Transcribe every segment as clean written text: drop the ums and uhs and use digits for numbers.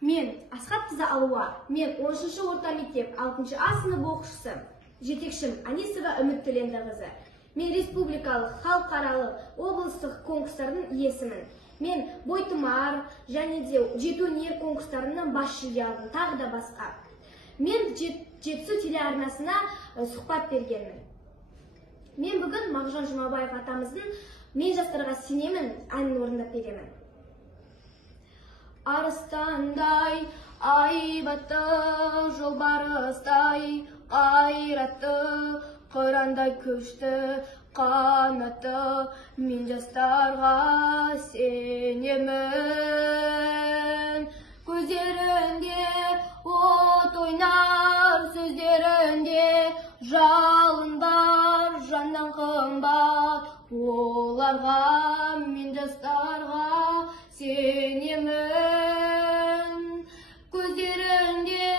Мен Асхатқызы Алуа, мен 10-шы орта мектеп 6-шы А сыныбы оқушысы. Жетекшім Анисова Үміт Төлендіқызы. Мен республикалық, халықаралық, облыстық конкурстардың иесімін. Мен бойтұмар және де жету өнер конкурстарының бас жүлде алдым, тағы да басқа. Мен Жетісу телеарнасына сұхбат бергенмін. Мен бүгін Мағжан Жұмабаев атамыздың «Мен жастарға сенемін» әнін орындап беремін. Арыстандай, айбатты, жолбарыстай, қайратты, қырандай күшті, қанатты, мен жастарға сенемін. Көздерінде от ойнар, сөздерінде жалын бар, жаннан қымбат, оларға мен жастарға сенемін. Көздерінде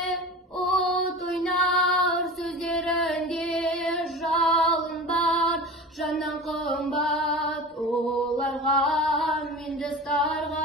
от ойнар, сөздерінде жалын бар, жаннан қымбат, оларға мен жастарға